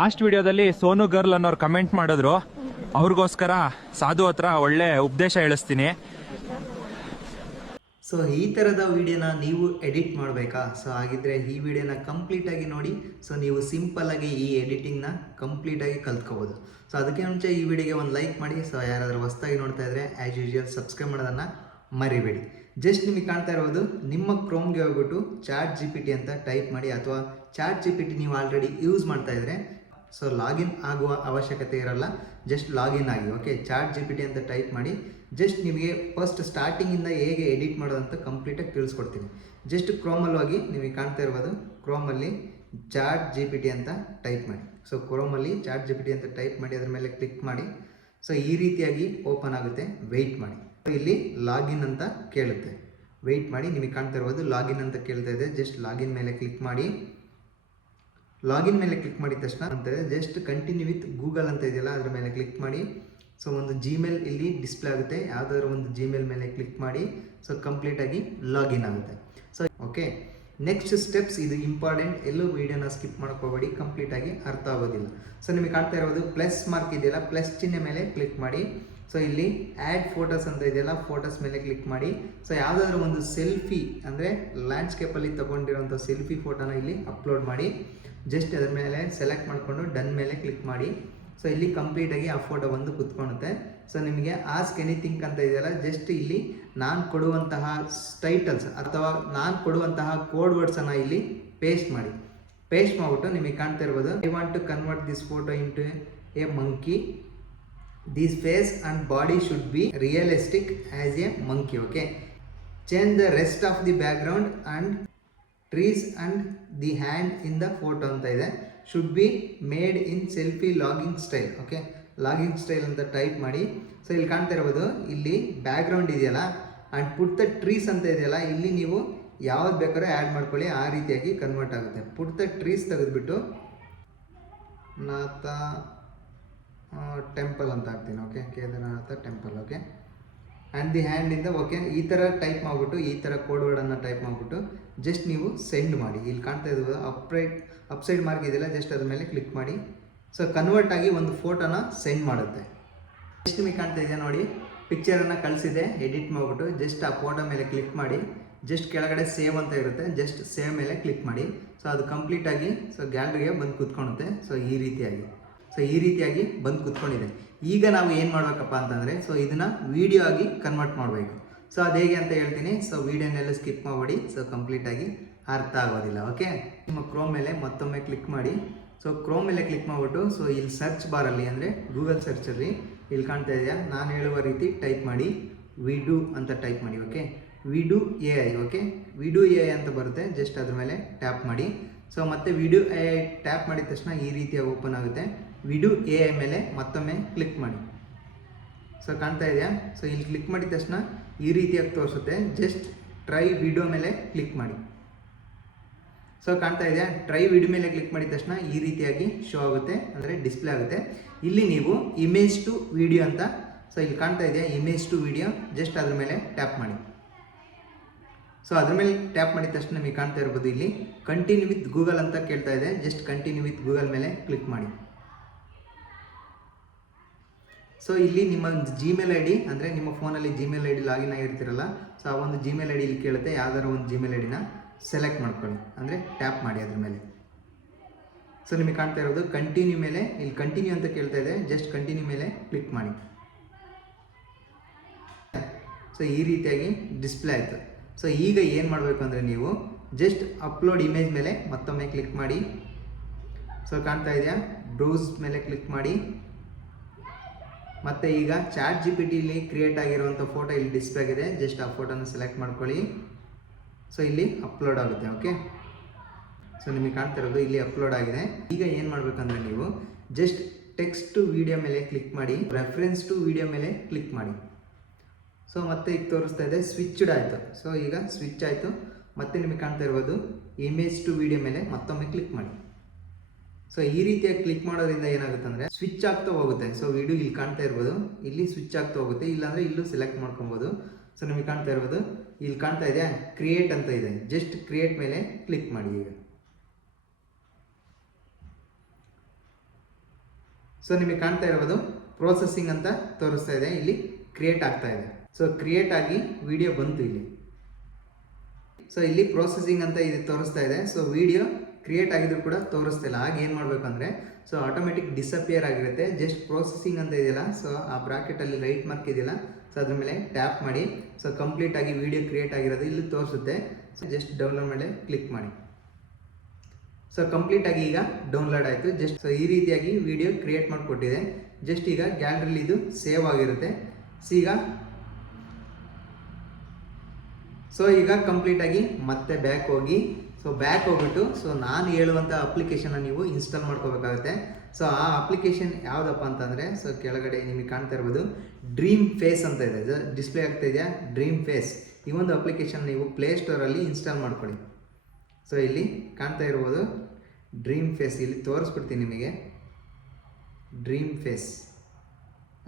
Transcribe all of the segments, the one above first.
Last ವಿಡಿಯೋದಲ್ಲಿ Sonu girl ಅನ್ನೋರು comment ಮಾಡಿದ್ರು. ಅವ್ರಿಗೋಸ್ಕರ ಸಾಧು ಹತ್ರ ಒಳ್ಳೆ ಉಪದೇಶ ಹೇಳಿಸ್ತೀನಿ. ಸೊ ಈ ಥರದ ವಿಡಿಯೋನ ನೀವು ಎಡಿಟ್ ಮಾಡಬೇಕಾ? ಸೊ ಹಾಗಿದ್ರೆ ಈ ವಿಡಿಯೋನ ಕಂಪ್ಲೀಟಾಗಿ ನೋಡಿ. ಸೊ ನೀವು ಸಿಂಪಲ್ಲಾಗಿ ಈ ಎಡಿಟಿಂಗ್ನ ಕಂಪ್ಲೀಟಾಗಿ ಕಲ್ತ್ಕೋಬೋದು. ಸೊ ಅದಕ್ಕೆ ಮುಂಚೆ ಈ ವಿಡಿಯೋಗೆ ಒಂದು ಲೈಕ್ ಮಾಡಿ. ಸೊ ಯಾರಾದರೂ ಹೊಸದಾಗಿ ನೋಡ್ತಾ ಇದ್ದರೆ ಆ್ಯಸ್ ಯೂಶುವಲ್ ಸಬ್ಸ್ಕ್ರೈಬ್ ಮಾಡೋದನ್ನು ಮರಿಬೇಡಿ. ಜಸ್ಟ್ ನಿಮಗೆ ಕಾಣ್ತಾ ಇರೋದು ನಿಮ್ಮ ಕ್ರೋಮ್ಗೆ ಹೋಗ್ಬಿಟ್ಟು ChatGPT ಅಂತ ಟೈಪ್ ಮಾಡಿ, ಅಥವಾ ChatGPT ನೀವು ಆಲ್ರೆಡಿ ಯೂಸ್ ಮಾಡ್ತಾ ಇದ್ರೆ ಸೊ ಲಾಗಿನ್ ಆಗುವ ಅವಶ್ಯಕತೆ ಇರಲ್ಲ. ಜಸ್ಟ್ ಲಾಗಿನ್ ಆಗಿ, ಓಕೆ. ChatGPT ಅಂತ ಟೈಪ್ ಮಾಡಿ. ಜಸ್ಟ್ ನಿಮಗೆ ಫಸ್ಟ್ ಸ್ಟಾರ್ಟಿಂಗಿಂದ ಹೇಗೆ ಎಡಿಟ್ ಮಾಡೋದಂತ ಕಂಪ್ಲೀಟಾಗಿ ತಿಳಿಸ್ಕೊಡ್ತೀನಿ. ಜಸ್ಟ್ ಕ್ರೋಮಲ್ಲಿ ಹೋಗಿ ನಿಮಗೆ ಕಾಣ್ತಾ ಇರ್ಬೋದು, ಕ್ರೋಮಲ್ಲಿ ChatGPT ಅಂತ ಟೈಪ್ ಮಾಡಿ. ಸೊ ಕ್ರೋಮಲ್ಲಿ ChatGPT ಅಂತ ಟೈಪ್ ಮಾಡಿ, ಅದ್ರ ಮೇಲೆ ಕ್ಲಿಕ್ ಮಾಡಿ. ಸೊ ಈ ರೀತಿಯಾಗಿ ಓಪನ್ ಆಗುತ್ತೆ. ವೆಯ್ಟ್ ಮಾಡಿ. ಇಲ್ಲಿ ಲಾಗಿನ್ ಅಂತ ಕೇಳುತ್ತೆ, ವೆಯ್ಟ್ ಮಾಡಿ. ನಿಮಗೆ ಕಾಣ್ತಾ ಇರ್ಬೋದು ಲಾಗಿನ್ ಅಂತ ಕೇಳ್ತಾ ಇದೆ. ಜಸ್ಟ್ ಲಾಗಿನ್ ಮೇಲೆ ಕ್ಲಿಕ್ ಮಾಡಿ. ಲಾಗಿನ್ ಮೇಲೆ ಕ್ಲಿಕ್ ಮಾಡಿದ ತಕ್ಷಣ ಅಂತ ಇದೆ ಜಸ್ಟ್ ಕಂಟಿನ್ಯೂ ವಿತ್ ಗೂಗಲ್ ಅಂತ ಇದೆಯಲ್ಲ, ಅದ್ರ ಮೇಲೆ ಕ್ಲಿಕ್ ಮಾಡಿ. ಸೊ ಒಂದು ಜಿಮೇಲ್ ಇಲ್ಲಿ ಡಿಸ್ಪ್ಲೇ ಆಗುತ್ತೆ, ಯಾವುದಾದ್ರೂ ಒಂದು ಜಿಮೇಲ್ ಮೇಲೆ ಕ್ಲಿಕ್ ಮಾಡಿ. ಸೊ ಕಂಪ್ಲೀಟಾಗಿ ಲಾಗಿನ್ ಆಗುತ್ತೆ. ಸೊ ಓಕೆ, ನೆಕ್ಸ್ಟ್ ಸ್ಟೆಪ್ಸ್ ಇದು ಇಂಪಾರ್ಟೆಂಟ್. ಎಲ್ಲೂ ವೀಡಿಯೋನ ಸ್ಕಿಪ್ ಮಾಡ್ಕೋಬೇಡಿ, ಕಂಪ್ಲೀಟಾಗಿ ಅರ್ಥ ಆಗೋದಿಲ್ಲ. ಸೊ ನಿಮಗೆ ಕಾಣ್ತಾ ಇರೋದು ಪ್ಲಸ್ ಮಾರ್ಕ್ ಇದೆಯಲ್ಲ, ಪ್ಲಸ್ ಚಿಹ್ನೆ ಮೇಲೆ ಕ್ಲಿಕ್ ಮಾಡಿ. ಸೊ ಇಲ್ಲಿ ಆ್ಯಡ್ ಫೋಟೋಸ್ ಅಂತ ಇದೆಯಲ್ಲ, ಫೋಟೋಸ್ ಮೇಲೆ ಕ್ಲಿಕ್ ಮಾಡಿ. ಸೊ ಯಾವುದಾದ್ರೂ ಒಂದು ಸೆಲ್ಫಿ ಅಂದರೆ ಲ್ಯಾಂಡ್ಸ್ಕೇಪಲ್ಲಿ ತೊಗೊಂಡಿರೋಂಥ ಸೆಲ್ಫಿ ಫೋಟೋನ ಇಲ್ಲಿ ಅಪ್ಲೋಡ್ ಮಾಡಿ. ಜಸ್ಟ್ ಅದ್ರ ಮೇಲೆ ಸೆಲೆಕ್ಟ್ ಮಾಡಿಕೊಂಡು ಡನ್ ಮೇಲೆ ಕ್ಲಿಕ್ ಮಾಡಿ. ಸೊ ಇಲ್ಲಿ ಕಂಪ್ಲೀಟಾಗಿ ಆ ಫೋಟೋ ಬಂದು ಕುತ್ಕೊಳುತ್ತೆ. ಸೊ ನಿಮಗೆ ಆಸ್ಕ್ ಎನಿಥಿಂಗ್ ಅಂತ ಇದೆಯಲ್ಲ, ಜಸ್ಟ್ ಇಲ್ಲಿ ನಾನು ಕೊಡುವಂತಹ ಟೈಟಲ್ಸ್ ಅಥವಾ ನಾನು ಕೊಡುವಂತಹ ಕೋಡ್ ವರ್ಡ್ಸನ್ನು ಇಲ್ಲಿ ಪೇಸ್ಟ್ ಮಾಡಿ. ಪೇಸ್ಟ್ ಮಾಡಿಬಿಟ್ಟು ನಿಮಗೆ ಕಾಣ್ತಾ ಇರ್ಬೋದು, I want to convert this photo into a monkey. This face and body should be realistic as a monkey. Okay, change the rest of the background and trees and the hand in the photo anta ide should be made in selfie logging style. Okay, logging style anta type ಮಾಡಿ. So ಇಲ್ಲಿ ಕಾಣ್ತಾ ಇರಬಹುದು, ಇಲ್ಲಿ background ಇದೆಯಲ್ಲ and put the trees ಅಂತ ಇದೆಯಲ್ಲ, ಇಲ್ಲಿ ನೀವು ಯಾವ್ದು ಬೇಕಾದ್ರೂ ಆ್ಯಡ್ ಮಾಡ್ಕೊಳ್ಳಿ, ಆ ರೀತಿಯಾಗಿ ಕನ್ವರ್ಟ್ ಆಗುತ್ತೆ. ಪುಟ್ ದ ಟ್ರೀಸ್ ತೆಗೆದುಬಿಟ್ಟು ನಾಥ ಟೆಂಪಲ್ ಅಂತ ಹಾಕ್ತೀನಿ. Okay, Kedarnath temple. Okay, and the hand ಇಂದ. ಓಕೆ, ಈ ಥರ ಟೈಪ್ ಮಾಡಿಬಿಟ್ಟು ಈ ಥರ ಕೋಡ್ ವರ್ಡನ್ನು ಟೈಪ್ ಮಾಡಿಬಿಟ್ಟು ಜಸ್ಟ್ ನೀವು ಸೆಂಡ್ ಮಾಡಿ. ಇಲ್ಲಿ ಕಾಣ್ತಾ ಇದ್ದೀವಿ ಅಪ್ಸೈಡ್ ಮಾರ್ಕ್ ಇದೆಯಲ್ಲ, ಜಸ್ಟ್ ಅದ್ರ ಮೇಲೆ ಕ್ಲಿಕ್ ಮಾಡಿ. ಸೊ ಕನ್ವರ್ಟ್ ಆಗಿ ಒಂದು ಫೋಟೋನ ಸೆಂಡ್ ಮಾಡುತ್ತೆ. ಜಸ್ಟ್ ನಿಮಗೆ ಕಾಣ್ತಾ ಇದೆಯಾ ನೋಡಿ, ಪಿಕ್ಚರನ್ನು ಕಳಿಸಿದೆ, ಎಡಿಟ್ ಮಾಡಿಬಿಟ್ಟು ಜಸ್ಟ್ ಆ ಫೋಟೋ ಮೇಲೆ ಕ್ಲಿಕ್ ಮಾಡಿ. ಜಸ್ಟ್ ಕೆಳಗಡೆ ಸೇವ್ ಅಂತ ಇರುತ್ತೆ, ಜಸ್ಟ್ ಸೇವ್ ಮೇಲೆ ಕ್ಲಿಕ್ ಮಾಡಿ. ಸೊ ಅದು ಕಂಪ್ಲೀಟಾಗಿ ಸೊ ಗ್ಯಾಲರಿಗೆ ಬಂದು ಕೂತ್ಕೊಳ್ಳುತ್ತೆ. ಸೊ ಈ ರೀತಿಯಾಗಿ ಬಂದು ಕೂತ್ಕೊಂಡಿದೆ. ಈಗ ನಾವು ಏನು ಮಾಡಬೇಕಪ್ಪ ಅಂತಂದರೆ, ಸೊ ಇದನ್ನು ವೀಡಿಯೋ ಆಗಿ ಕನ್ವರ್ಟ್ ಮಾಡಬೇಕು. ಸೊ ಅದು ಹೇಗೆ ಅಂತ ಹೇಳ್ತೀನಿ. ಸೊ ವೀಡಿಯೋನೆಲ್ಲ ಸ್ಕಿಪ್ ಮಾಡಬೇಡಿ, ಸೊ ಕಂಪ್ಲೀಟಾಗಿ ಅರ್ಥ ಆಗೋದಿಲ್ಲ. ಓಕೆ, ನಿಮ್ಮ ಕ್ರೋಮ್ ಮೇಲೆ ಮತ್ತೊಮ್ಮೆ ಕ್ಲಿಕ್ ಮಾಡಿ. ಸೊ ಕ್ರೋಮ್ ಮೇಲೆ ಕ್ಲಿಕ್ ಮಾಡಿಬಿಟ್ಟು ಸೊ ಇಲ್ಲಿ ಸರ್ಚ್ ಬಾರಲ್ಲಿ ಅಂದರೆ ಗೂಗಲ್ ಸರ್ಚಲ್ಲಿ ಇಲ್ಲಿ ಕಾಣ್ತಾ ಇದೆಯಾ, ನಾನು ಹೇಳುವ ರೀತಿ ಟೈಪ್ ಮಾಡಿ, ವಿಡು ಅಂತ ಟೈಪ್ ಮಾಡಿ. ಓಕೆ, ವಿಡು AI. ಓಕೆ, ವಿಡು AI ಅಂತ ಬರುತ್ತೆ, ಜಸ್ಟ್ ಅದ್ರ ಮೇಲೆ ಟ್ಯಾಪ್ ಮಾಡಿ. ಸೊ ಮತ್ತೆ ವಿಡು AI ಟ್ಯಾಪ್ ಮಾಡಿದ ತಕ್ಷಣ ಈ ರೀತಿಯಾಗಿ ಓಪನ್ ಆಗುತ್ತೆ. ವಿಡು AI ಮೇಲೆ ಮತ್ತೊಮ್ಮೆ ಕ್ಲಿಕ್ ಮಾಡಿ. ಸೊ ಕಾಣ್ತಾ ಇದೆಯಾ, ಸೊ ಇಲ್ಲಿ ಕ್ಲಿಕ್ ಮಾಡಿದ ತಕ್ಷಣ ಈ ರೀತಿಯಾಗಿ ತೋರಿಸುತ್ತೆ. ಜಸ್ಟ್ ಟ್ರೈ ವಿಡಿಯೋ ಮೇಲೆ ಕ್ಲಿಕ್ ಮಾಡಿ. ಸೊ ಕಾಣ್ತಾ ಇದೆಯಾ, ಟ್ರೈ ವಿಡಿಯೋ ಮೇಲೆ ಕ್ಲಿಕ್ ಮಾಡಿದ ತಕ್ಷಣ ಈ ರೀತಿಯಾಗಿ ಶೋ ಆಗುತ್ತೆ, ಅಂದರೆ ಡಿಸ್ಪ್ಲೇ ಆಗುತ್ತೆ. ಇಲ್ಲಿ ನೀವು ಇಮೇಜ್ ಟು ವಿಡಿಯೋ ಅಂತ, ಸೊ ಇಲ್ಲಿ ಕಾಣ್ತಾ ಇದೆಯಾ ಇಮೇಜ್ ಟು ವಿಡಿಯೋ, ಜಸ್ಟ್ ಅದ್ರ ಮೇಲೆ ಟ್ಯಾಪ್ ಮಾಡಿ. ಸೊ ಅದ್ರ ಮೇಲೆ ಟ್ಯಾಪ್ ಮಾಡಿದ ತಕ್ಷಣ ನಿಮಗೆ ಕಾಣ್ತಾ ಇರ್ಬೋದು, ಇಲ್ಲಿ ಕಂಟಿನ್ಯೂ ವಿತ್ ಗೂಗಲ್ ಅಂತ ಕೇಳ್ತಾ ಇದೆ. ಜಸ್ಟ್ ಕಂಟಿನ್ಯೂ ವಿತ್ ಗೂಗಲ್ ಮೇಲೆ ಕ್ಲಿಕ್ ಮಾಡಿ. ಸೊ ಇಲ್ಲಿ ನಿಮ್ಮ ಜಿಮೇಲ್ ID ಅಂದರೆ ನಿಮ್ಮ ಫೋನಲ್ಲಿ ಜಿಮೇಲ್ ID ಲಾಗಿನ್ ಆಗಿರ್ತಿರಲ್ಲ, ಸೊ ಆ ಒಂದು ಜಿಮೇಲ್ ID ಇಲ್ಲಿ ಕೇಳುತ್ತೆ. ಯಾವ್ದಾದ್ರು ಒಂದು ಜಿಮೇಲ್ IDನ ಸೆಲೆಕ್ಟ್ ಮಾಡ್ಕೊಳ್ಳಿ, ಅಂದರೆ ಟ್ಯಾಪ್ ಮಾಡಿ ಅದ್ರ ಮೇಲೆ. ಸೊ ನಿಮಗೆ ಕಾಣ್ತಾ ಇರೋದು ಕಂಟಿನ್ಯೂ ಮೇಲೆ, ಇಲ್ಲಿ ಕಂಟಿನ್ಯೂ ಅಂತ ಕೇಳ್ತಾ ಇದೆ, ಜಸ್ಟ್ ಕಂಟಿನ್ಯೂ ಮೇಲೆ ಕ್ಲಿಕ್ ಮಾಡಿ. ಸೊ ಈ ರೀತಿಯಾಗಿ ಡಿಸ್ಪ್ಲೇ ಆಯಿತು. ಸೊ ಈಗ ಏನು ಮಾಡಬೇಕು ಅಂದರೆ ನೀವು ಜಸ್ಟ್ ಅಪ್ಲೋಡ್ ಇಮೇಜ್ ಮೇಲೆ ಮತ್ತೊಮ್ಮೆ ಕ್ಲಿಕ್ ಮಾಡಿ. ಸೊ ಕಾಣ್ತಾ ಇದೆಯಾ, ಬ್ರೌಸ್ ಮೇಲೆ ಕ್ಲಿಕ್ ಮಾಡಿ. ಮತ್ತು ಈಗ ChatGPTಲಿ ಕ್ರಿಯೇಟ್ ಆಗಿರುವಂಥ ಫೋಟೋ ಇಲ್ಲಿ ಡಿಸ್ಪ್ಲೇ ಆಗಿದೆ, ಜಸ್ಟ್ ಆ ಫೋಟೋನ ಸೆಲೆಕ್ಟ್ ಮಾಡ್ಕೊಳ್ಳಿ. ಸೊ ಇಲ್ಲಿ ಅಪ್ಲೋಡ್ ಆಗುತ್ತೆ. ಓಕೆ, ಸೊ ನಿಮಗೆ ಕಾಣ್ತಾ ಇರೋದು ಇಲ್ಲಿ ಅಪ್ಲೋಡ್ ಆಗಿದೆ. ಈಗ ಏನು ಮಾಡಬೇಕಂದ್ರೆ ನೀವು ಜಸ್ಟ್ ಟೆಕ್ಸ್ಟ್ ಟು ವಿಡಿಯೋ ಮೇಲೆ ಕ್ಲಿಕ್ ಮಾಡಿ, ರೆಫರೆನ್ಸ್ ಟು ವಿಡಿಯೋ ಮೇಲೆ ಕ್ಲಿಕ್ ಮಾಡಿ. ಸೊ ಮತ್ತೆ ಈಗ ತೋರಿಸ್ತಾ ಇದೆ ಸ್ವಿಚ್ಡ್ ಆಯಿತು. ಸೊ ಈಗ ಸ್ವಿಚ್ ಆಯಿತು. ಮತ್ತೆ ನಿಮಗೆ ಕಾಣ್ತಾ ಇರ್ಬೋದು ಇಮೇಜ್ ಟು ವಿಡಿಯೋ ಮೇಲೆ ಮತ್ತೊಮ್ಮೆ ಕ್ಲಿಕ್ ಮಾಡಿ. ಸೊ ಈ ರೀತಿಯಾಗಿ ಕ್ಲಿಕ್ ಮಾಡೋದ್ರಿಂದ ಏನಾಗುತ್ತೆ ಅಂದರೆ ಸ್ವಿಚ್ ಆಗ್ತಾ ಹೋಗುತ್ತೆ. ಸೊ ವಿಡಿಯೋ ಇಲ್ಲಿ ಕಾಣ್ತಾ ಇರ್ಬೋದು, ಇಲ್ಲಿ ಸ್ವಿಚ್ ಆಗ್ತಾ ಹೋಗುತ್ತೆ, ಇಲ್ಲಾಂದರೆ ಇಲ್ಲೂ ಸೆಲೆಕ್ಟ್ ಮಾಡ್ಕೊಬೋದು. ಸೊ ನಿಮಗೆ ಕಾಣ್ತಾ ಇರ್ಬೋದು, ಇಲ್ಲಿ ಕಾಣ್ತಾ ಇದೆಯಾ ಕ್ರಿಯೇಟ್ ಅಂತ ಇದೆ, ಜಸ್ಟ್ ಕ್ರಿಯೇಟ್ ಮೇಲೆ ಕ್ಲಿಕ್ ಮಾಡಿ. ಈಗ ಸೊ ನಿಮಗೆ ಕಾಣ್ತಾ ಇರ್ಬೋದು ಪ್ರೋಸೆಸಿಂಗ್ ಅಂತ ತೋರಿಸ್ತಾ ಇದೆ, ಇಲ್ಲಿ ಕ್ರಿಯೇಟ್ ಆಗ್ತಾ ಇದೆ. ಸೊ ಕ್ರಿಯೇಟ್ ಆಗಿ ವಿಡಿಯೋ ಬಂತು ಇಲ್ಲಿ. ಸೊ ಇಲ್ಲಿ ಪ್ರೋಸೆಸಿಂಗ್ ಅಂತ ಇದು ತೋರಿಸ್ತಾ ಇದೆ. ಸೊ ವಿಡಿಯೋ ಕ್ರಿಯೇಟ್ ಆಗಿದ್ರು ಕೂಡ ತೋರಿಸ್ತಿಲ್ಲ. ಆಗ ಏನು ಮಾಡಬೇಕಂದ್ರೆ ಸೊ ಆಟೋಮೆಟಿಕ್ ಡಿಸಪಿಯರ್ ಆಗಿರುತ್ತೆ. ಜಸ್ಟ್ ಪ್ರೋಸೆಸಿಂಗ್ ಅಂತ ಇದೆಯಲ್ಲ, ಸೊ ಆ ಬ್ರಾಕೆಟಲ್ಲಿ ರೈಟ್ ಮಾರ್ಕ್ ಇದೆಯಲ್ಲ, ಸೊ ಅದ್ರ ಮೇಲೆ ಟ್ಯಾಪ್ ಮಾಡಿ. ಸೊ ಕಂಪ್ಲೀಟ್ ಆಗಿ ವಿಡಿಯೋ ಕ್ರಿಯೇಟ್ ಆಗಿರೋದು ಇಲ್ಲಿ ತೋರಿಸುತ್ತೆ. ಸೊ ಜಸ್ಟ್ ಡೌನ್ಲೋಡ್ ಮೇಲೆ ಕ್ಲಿಕ್ ಮಾಡಿ. ಸೊ ಕಂಪ್ಲೀಟ್ ಆಗಿ ಈಗ ಡೌನ್ಲೋಡ್ ಆಯಿತು. ಜಸ್ಟ್ ಸೊ ಈ ರೀತಿಯಾಗಿ ವಿಡಿಯೋ ಕ್ರಿಯೇಟ್ ಮಾಡಿಕೊಟ್ಟಿದೆ. ಜಸ್ಟ್ ಈಗ ಗ್ಯಾಲರಿಲಿ ಇದು ಸೇವ್ ಆಗಿರುತ್ತೆ. ಸೊ ಈಗ ಕಂಪ್ಲೀಟ್ ಆಗಿ ಮತ್ತೆ ಬ್ಯಾಕ್ ಹೋಗಿ, ಸೊ ಬ್ಯಾಕ್ ಹೋಗ್ಬಿಟ್ಟು ಸೊ ನಾನು ಹೇಳುವಂಥ ಅಪ್ಲಿಕೇಶನ್ನ ನೀವು ಇನ್ಸ್ಟಾಲ್ ಮಾಡ್ಕೋಬೇಕಾಗುತ್ತೆ. ಸೊ ಆ ಅಪ್ಲಿಕೇಶನ್ ಯಾವುದಪ್ಪ ಅಂತಂದರೆ ಸೊ ಕೆಳಗಡೆ ನಿಮಗೆ ಕಾಣ್ತಾ ಇರ್ಬೋದು ಡ್ರೀಮ್ ಫೇಸ್ ಅಂತ ಇದೆ, ಡಿಸ್ಪ್ಲೇ ಆಗ್ತಾ ಇದೆಯಾ, ಡ್ರೀಮ್ ಫೇಸ್. ಈ ಒಂದು ಅಪ್ಲಿಕೇಶನ್ ನೀವು ಪ್ಲೇಸ್ಟೋರಲ್ಲಿ ಇನ್ಸ್ಟಾಲ್ ಮಾಡ್ಕೊಳ್ಳಿ. ಸೊ ಇಲ್ಲಿ ಕಾಣ್ತಾ ಇರ್ಬೋದು ಡ್ರೀಮ್ ಫೇಸ್, ಇಲ್ಲಿ ತೋರಿಸ್ಬಿಡ್ತೀನಿ ನಿಮಗೆ ಡ್ರೀಮ್ ಫೇಸ್.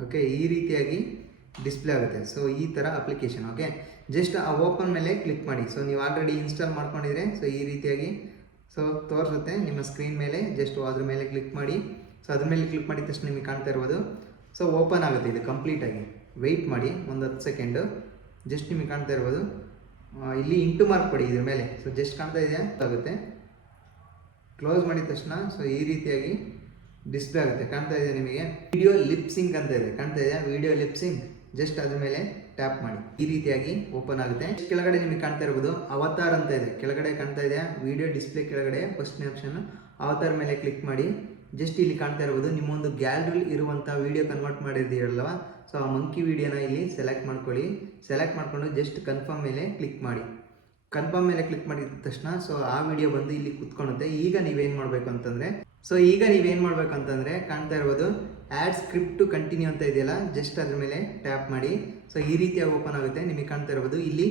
ಓಕೆ, ಈ ರೀತಿಯಾಗಿ ಡಿಸ್ಪ್ಲೇ ಆಗುತ್ತೆ. ಸೊ ಈ ಥರ ಅಪ್ಲಿಕೇಶನ್. ಓಕೆ, ಜಸ್ಟ್ ಆ ಓಪನ್ ಮೇಲೆ ಕ್ಲಿಕ್ ಮಾಡಿ. ಸೊ ನೀವು ಆಲ್ರೆಡಿ ಇನ್ಸ್ಟಾಲ್ ಮಾಡ್ಕೊಂಡಿದ್ರೆ ಸೊ ಈ ರೀತಿಯಾಗಿ ಸೊ ತೋರಿಸುತ್ತೆ ನಿಮ್ಮ ಸ್ಕ್ರೀನ್ ಮೇಲೆ. ಜಸ್ಟ್ ಅದ್ರ ಮೇಲೆ ಕ್ಲಿಕ್ ಮಾಡಿ. ಸೊ ಅದ್ರ ಮೇಲೆ ಕ್ಲಿಕ್ ಮಾಡಿದ ತಕ್ಷಣ ನಿಮಗೆ ಕಾಣ್ತಾ ಇರ್ಬೋದು ಸೊ ಓಪನ್ ಆಗುತ್ತೆ ಇದು ಕಂಪ್ಲೀಟಾಗಿ. ವೆಯ್ಟ್ ಮಾಡಿ ಒಂದು 10 ಸೆಕೆಂಡು. ಜಸ್ಟ್ ನಿಮಗೆ ಕಾಣ್ತಾ ಇರ್ಬೋದು ಇಲ್ಲಿ ಇಂಟು ಮಾರ್ಕ್ ಕೊಡಿ ಇದ್ರ ಮೇಲೆ. ಸೊ ಜಸ್ಟ್ ಕಾಣ್ತಾ ಇದೆಯಾ ಆಗುತ್ತೆ. ಕ್ಲೋಸ್ ಮಾಡಿದ ತಕ್ಷಣ ಸೊ ಈ ರೀತಿಯಾಗಿ ಡಿಸ್ಪ್ಲೇ ಆಗುತ್ತೆ. ಕಾಣ್ತಾ ಇದೆ ನಿಮಗೆ ವಿಡಿಯೋ ಲಿಪ್ಸಿಂಗ್ ಅಂತ ಇದೆ, ಕಾಣ್ತಾ ಇದೆಯಾ ವಿಡಿಯೋ ಲಿಪ್ಸಿಂಗ್. ಜಸ್ಟ್ ಅದ್ರ ಮೇಲೆ ಟ್ಯಾಪ್ ಮಾಡಿ, ಈ ರೀತಿಯಾಗಿ ಓಪನ್ ಆಗುತ್ತೆ. ಕೆಳಗಡೆ ನಿಮಗೆ ಕಾಣ್ತಾ ಇರ್ಬೋದು ಅವತಾರ್ ಅಂತ ಇದೆ, ಕೆಳಗಡೆ ಕಾಣ್ತಾ ಇದೆಯಾ ವಿಡಿಯೋ ಡಿಸ್ಪ್ಲೇ ಕೆಳಗಡೆ ಫಸ್ಟ್ ಆಪ್ಷನ್ ಅವತಾರ್ ಮೇಲೆ ಕ್ಲಿಕ್ ಮಾಡಿ. ಜಸ್ಟ್ ಇಲ್ಲಿ ಕಾಣ್ತಾ ಇರ್ಬೋದು ನಿಮ್ಮೊಂದು ಗ್ಯಾಲರಿ ಇರುವಂಥ ವಿಡಿಯೋ ಕನ್ವರ್ಟ್ ಮಾಡಿದ್ದೀರಲ್ವ, ಸೊ ಆ ಮಂಕಿ ವಿಡಿಯೋನ ಇಲ್ಲಿ ಸೆಲೆಕ್ಟ್ ಮಾಡ್ಕೊಳ್ಳಿ. ಸೆಲೆಕ್ಟ್ ಮಾಡಿಕೊಂಡು ಜಸ್ಟ್ ಕನ್ಫರ್ಮ್ ಮೇಲೆ ಕ್ಲಿಕ್ ಮಾಡಿ. ಕನ್ಫರ್ಮ್ ಮೇಲೆ ಕ್ಲಿಕ್ ಮಾಡಿದ ತಕ್ಷಣ ಸೊ ಆ ವಿಡಿಯೋ ಬಂದು ಇಲ್ಲಿ ಕುತ್ಕೊಳ್ಳುತ್ತೆ. ಈಗ ನೀವೇನು ಮಾಡಬೇಕು ಅಂತಂದರೆ ಕಾಣ್ತಾ ಇರ್ಬೋದು ಆ್ಯಡ್ ಸ್ಕ್ರಿಪ್ಟ್ ಟು ಕಂಟಿನ್ಯೂ ಅಂತ ಇದೆಯಲ್ಲ, ಜಸ್ಟ್ ಅದ್ರ ಮೇಲೆ ಟ್ಯಾಪ್ ಮಾಡಿ. ಸೊ ಈ ರೀತಿಯಾಗಿ ಓಪನ್ ಆಗುತ್ತೆ. ನಿಮಗೆ ಕಾಣ್ತಾ ಇರ್ಬೋದು ಇಲ್ಲಿ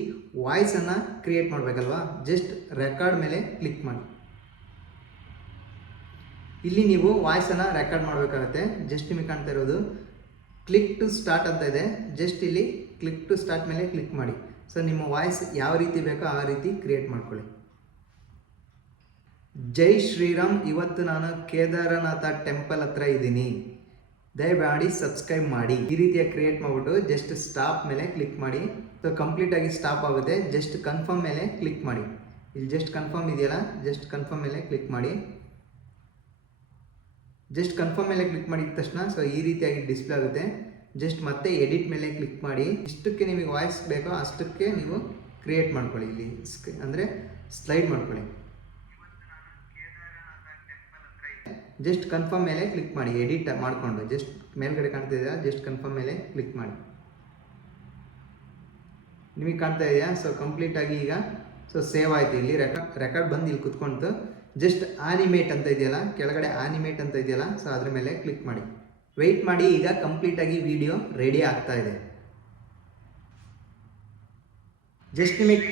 ವಾಯ್ಸನ್ನು ಕ್ರಿಯೇಟ್ ಮಾಡಬೇಕಲ್ವಾ, ಜಸ್ಟ್ ರೆಕಾರ್ಡ್ ಮೇಲೆ ಕ್ಲಿಕ್ ಮಾಡಿ. ಇಲ್ಲಿ ನೀವು ವಾಯ್ಸನ್ನು ರೆಕಾರ್ಡ್ ಮಾಡಬೇಕಾಗುತ್ತೆ. ಜಸ್ಟ್ ನಿಮಗೆ ಕಾಣ್ತಾ ಇರೋದು ಕ್ಲಿಕ್ ಟು ಸ್ಟಾರ್ಟ್ ಅಂತ ಇದೆ, ಜಸ್ಟ್ ಇಲ್ಲಿ ಕ್ಲಿಕ್ ಟು ಸ್ಟಾರ್ಟ್ ಮೇಲೆ ಕ್ಲಿಕ್ ಮಾಡಿ. ಸೊ ನಿಮ್ಮ ವಾಯ್ಸ್ ಯಾವ ರೀತಿ ಬೇಕೋ ಆ ರೀತಿ ಕ್ರಿಯೇಟ್ ಮಾಡ್ಕೊಳ್ಳಿ. ಜೈ ಶ್ರೀರಾಮ್, ಇವತ್ತು ನಾನು ಕೇದಾರನಾಥ ಟೆಂಪಲ್ ಹತ್ರ ಇದ್ದೀನಿ, ದಯಮಾಡಿ ಸಬ್ಸ್ಕ್ರೈಬ್ ಮಾಡಿ. ಈ ರೀತಿಯಾಗಿ ಕ್ರಿಯೇಟ್ ಮಾಡಿಬಿಟ್ಟು ಜಸ್ಟ್ ಸ್ಟಾಪ್ ಮೇಲೆ ಕ್ಲಿಕ್ ಮಾಡಿ. ಸೊ ಕಂಪ್ಲೀಟಾಗಿ ಸ್ಟಾಪ್ ಆಗುತ್ತೆ. ಜಸ್ಟ್ ಕನ್ಫರ್ಮ್ ಮೇಲೆ ಕ್ಲಿಕ್ ಮಾಡಿ. ಇಲ್ಲಿ ಜಸ್ಟ್ ಕನ್ಫರ್ಮ್ ಇದೆಯಲ್ಲ, ಜಸ್ಟ್ ಕನ್ಫರ್ಮ್ ಮೇಲೆ ಕ್ಲಿಕ್ ಮಾಡಿ. ಜಸ್ಟ್ ಕನ್ಫರ್ಮ್ ಮೇಲೆ ಕ್ಲಿಕ್ ಮಾಡಿದ ತಕ್ಷಣ ಸೊ ಈ ರೀತಿಯಾಗಿ ಡಿಸ್ಪ್ಲೇ ಆಗುತ್ತೆ. ಜಸ್ಟ್ ಮತ್ತೆ ಎಡಿಟ್ ಮೇಲೆ ಕ್ಲಿಕ್ ಮಾಡಿ. ಇಷ್ಟಕ್ಕೆ ನಿಮಗೆ ವಾಯ್ಸ್ ಬೇಕೋ ಅಷ್ಟಕ್ಕೆ ನೀವು ಕ್ರಿಯೇಟ್ ಮಾಡ್ಕೊಳ್ಳಿ. ಇಲ್ಲಿ ಅಂದರೆ ಸ್ಲೈಡ್ ಮಾಡ್ಕೊಳ್ಳಿ. ಜಸ್ಟ್ ಕನ್ಫರ್ಮ್ ಮೇಲೆ ಕ್ಲಿಕ್ ಮಾಡಿ ಎಡಿಟ್ ಮಾಡಿಕೊಂಡು. ಜಸ್ಟ್ ಮೇಲ್ಗಡೆ ಕಾಣ್ತಾ ಇದೆಯಾ, ಜಸ್ಟ್ ಕನ್ಫರ್ಮ್ ಮೇಲೆ ಕ್ಲಿಕ್ ಮಾಡಿ. ನಿಮಗೆ ಕಾಣ್ತಾ ಇದೆಯಾ ಸೊ ಕಂಪ್ಲೀಟಾಗಿ ಈಗ ಸೊ ಸೇವ್ ಆಯಿತು. ಇಲ್ಲಿ ರೆಕಾರ್ಡ್ ಬಂದು ಇಲ್ಲಿ ಕುತ್ಕೊಂತು. ಜಸ್ಟ್ ಆನಿಮೇಟ್ ಅಂತ ಇದೆಯಲ್ಲ, ಕೆಳಗಡೆ ಆನಿಮೇಟ್ ಅಂತ ಇದೆಯಲ್ಲ, ಸೊ ಅದ್ರ ಮೇಲೆ ಕ್ಲಿಕ್ ಮಾಡಿ. ವೆಯ್ಟ್ ಮಾಡಿ. ಈಗ ಕಂಪ್ಲೀಟಾಗಿ ವಿಡಿಯೋ ರೆಡಿ ಆಗ್ತಾ ಇದೆ. ಜಸ್ಟ್ ನಿಮಗೆ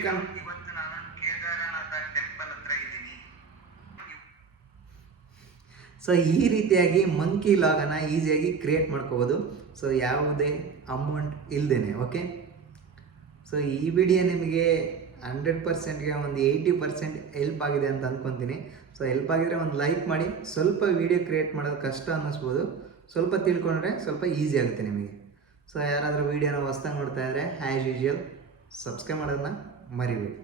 ಸೊ ಈ ರೀತಿಯಾಗಿ ಮಂಕಿ ಲಾಗನ್ನು ಈಸಿಯಾಗಿ ಕ್ರಿಯೇಟ್ ಮಾಡ್ಕೋಬೋದು. ಸೊ ಯಾವುದೇ ಅಮೌಂಟ್ ಇಲ್ಲದೇನೆ. ಓಕೆ, ಸೊ ಈ ವಿಡಿಯೋ ನಿಮಗೆ 100%ಗೆ ಒಂದು 80% ಹೆಲ್ಪ್ ಆಗಿದೆ ಅಂತ ಅಂದ್ಕೊತೀನಿ. ಸೊ ಹೆಲ್ಪ್ ಆಗಿದ್ರೆ ಒಂದು ಲೈಕ್ ಮಾಡಿ. ಸ್ವಲ್ಪ ವಿಡಿಯೋ ಕ್ರಿಯೇಟ್ ಮಾಡೋದು ಕಷ್ಟ ಅನ್ನಿಸ್ಬೋದು, ಸ್ವಲ್ಪ ತಿಳ್ಕೊಂಡ್ರೆ ಸ್ವಲ್ಪ ಈಸಿ ಆಗುತ್ತೆ ನಿಮಗೆ. ಸೊ ಯಾರಾದರೂ ವೀಡಿಯೋನ ಹೊಸ್ದಾಗಿ ನೋಡ್ತಾ ಇದ್ದರೆ ಆ್ಯಸ್ ಯೂಶುವಲ್ ಸಬ್ಸ್ಕ್ರೈಬ್ ಮಾಡೋದನ್ನ ಮರಿಬೇಡಿ.